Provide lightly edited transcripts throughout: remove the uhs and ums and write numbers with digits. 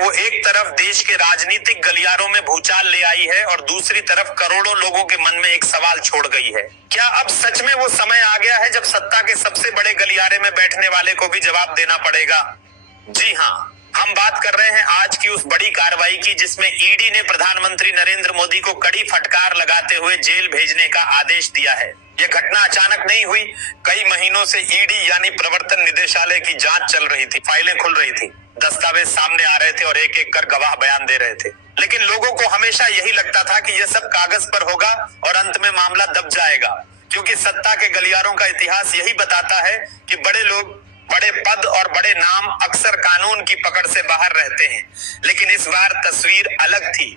वो एक तरफ देश के राजनीतिक गलियारों में भूचाल ले आई है और दूसरी तरफ करोड़ों लोगों के मन में एक सवाल छोड़ गई है। क्या अब सच में वो समय आ गया है जब सत्ता के सबसे बड़े गलियारे में बैठने वाले को भी जवाब देना पड़ेगा? जी हाँ, हम बात कर रहे हैं आज की उस बड़ी कार्रवाई की जिसमें ईडी ने प्रधानमंत्री नरेंद्र मोदी को कड़ी फटकार लगाते हुए जेल भेजने का आदेश दिया है। यह घटना अचानक नहीं हुई। कई महीनों से ईडी यानी प्रवर्तन निदेशालय की जांच चल रही थी, फाइलें खुल रही थी, दस्तावेज सामने आ रहे थे और एक एक कर गवाह बयान दे रहे थे। लेकिन लोगों को हमेशा यही लगता था कि यह सब कागज पर होगा और अंत में मामला दब जाएगा, क्योंकि सत्ता के गलियारों का इतिहास यही बताता है कि बड़े लोग, बड़े पद और बड़े नाम अक्सर कानून की पकड़ से बाहर रहते हैं। लेकिन इस बार तस्वीर अलग थी।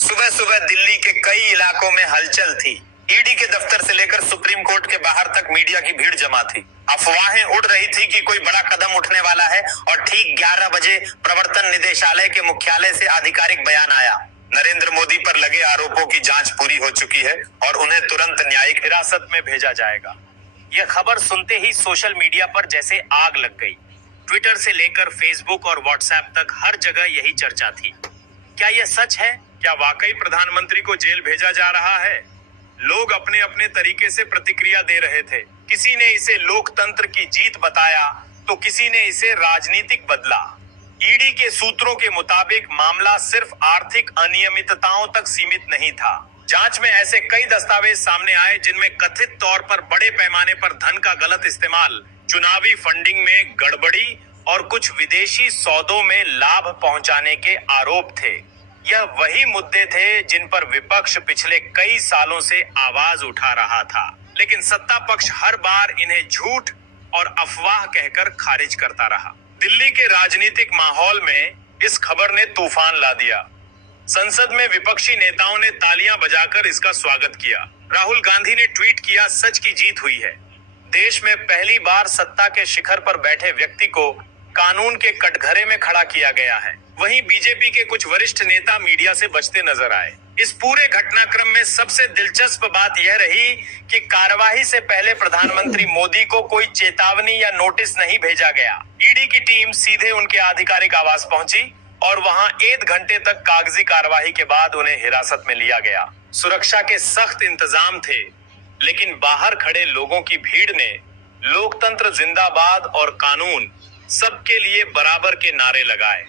सुबह सुबह दिल्ली के कई इलाकों में हलचल थी। ईडी के दफ्तर से लेकर सुप्रीम कोर्ट के बाहर तक मीडिया की भीड़ जमा थी। अफवाहें उड़ रही थी कि कोई बड़ा कदम उठने वाला है और ठीक 11 बजे प्रवर्तन निदेशालय के मुख्यालय से आधिकारिक बयान आया। नरेंद्र मोदी पर लगे आरोपों की जांच पूरी हो चुकी है और उन्हें तुरंत न्यायिक हिरासत में भेजा जाएगा। यह खबर सुनते ही सोशल मीडिया पर जैसे आग लग गई। ट्विटर से लेकर फेसबुक और व्हाट्सएप तक हर जगह यही चर्चा थी। क्या यह सच है? क्या वाकई प्रधानमंत्री को जेल भेजा जा रहा है? लोग अपने अपने तरीके से प्रतिक्रिया दे रहे थे। किसी ने इसे लोकतंत्र की जीत बताया तो किसी ने इसे राजनीतिक बदला। ईडी के सूत्रों के मुताबिक मामला सिर्फ आर्थिक अनियमितताओं तक सीमित नहीं था। जांच में ऐसे कई दस्तावेज सामने आए जिनमें कथित तौर पर बड़े पैमाने पर धन का गलत इस्तेमाल, चुनावी फंडिंग में गड़बड़ी और कुछ विदेशी सौदों में लाभ पहुंचाने के आरोप थे। यह वही मुद्दे थे जिन पर विपक्ष पिछले कई सालों से आवाज उठा रहा था, लेकिन सत्ता पक्ष हर बार इन्हें झूठ और अफवाह कहकर खारिज करता रहा। दिल्ली के राजनीतिक माहौल में इस खबर ने तूफान ला दिया। संसद में विपक्षी नेताओं ने तालियां बजाकर इसका स्वागत किया। राहुल गांधी ने ट्वीट किया, सच की जीत हुई है। देश में पहली बार सत्ता के शिखर पर बैठे व्यक्ति को कानून के कटघरे में खड़ा किया गया है। वहीं बीजेपी के कुछ वरिष्ठ नेता मीडिया से बचते नजर आए। इस पूरे घटनाक्रम में सबसे दिलचस्प बात यह रही कि कार्यवाही से पहले प्रधानमंत्री मोदी को कोई चेतावनी या नोटिस नहीं भेजा गया। ईडी की टीम सीधे उनके आधिकारिक आवास पहुंची और वहां 1 घंटे तक कागजी कार्यवाही के बाद उन्हें हिरासत में लिया गया। सुरक्षा के सख्त इंतजाम थे, लेकिन बाहर खड़े लोगों की भीड़ ने लोकतंत्र जिंदाबाद और कानून सबके लिए बराबर के नारे लगाए।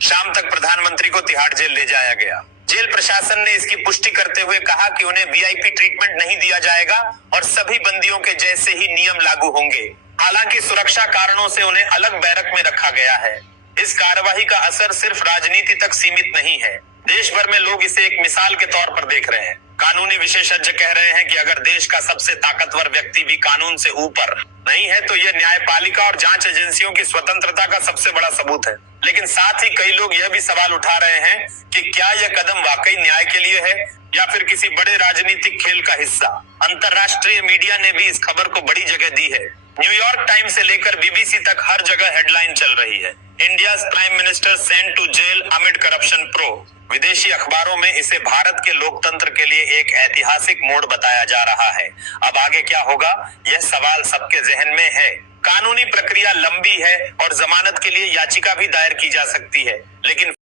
शाम तक प्रधानमंत्री को तिहाड़ जेल ले जाया गया। जेल प्रशासन ने इसकी पुष्टि करते हुए कहा कि उन्हें वीआईपी ट्रीटमेंट नहीं दिया जाएगा और सभी बंदियों के जैसे ही नियम लागू होंगे। हालांकि सुरक्षा कारणों से उन्हें अलग बैरक में रखा गया है। इस कार्यवाही का असर सिर्फ राजनीति तक सीमित नहीं है। देश भर में लोग इसे एक मिसाल के तौर पर देख रहे हैं। कानूनी विशेषज्ञ कह रहे हैं कि अगर देश का सबसे ताकतवर व्यक्ति भी कानून से ऊपर नहीं है तो यह न्यायपालिका और जांच एजेंसियों की स्वतंत्रता का सबसे बड़ा सबूत है। लेकिन साथ ही कई लोग यह भी सवाल उठा रहे हैं कि क्या यह कदम वाकई न्याय के लिए है या फिर किसी बड़े राजनीतिक खेल का हिस्सा। अंतर्राष्ट्रीय मीडिया ने भी इस खबर को बड़ी जगह दी है। न्यूयॉर्क टाइम्स से लेकर बीबीसी तक हर जगह हेडलाइन चल रही है, India's prime minister sent to jail amid corruption probe. विदेशी अखबारों में इसे भारत के लोकतंत्र के लिए एक ऐतिहासिक मोड़ बताया जा रहा है। अब आगे क्या होगा, यह सवाल सबके जहन में है। कानूनी प्रक्रिया लंबी है और जमानत के लिए याचिका भी दायर की जा सकती है, लेकिन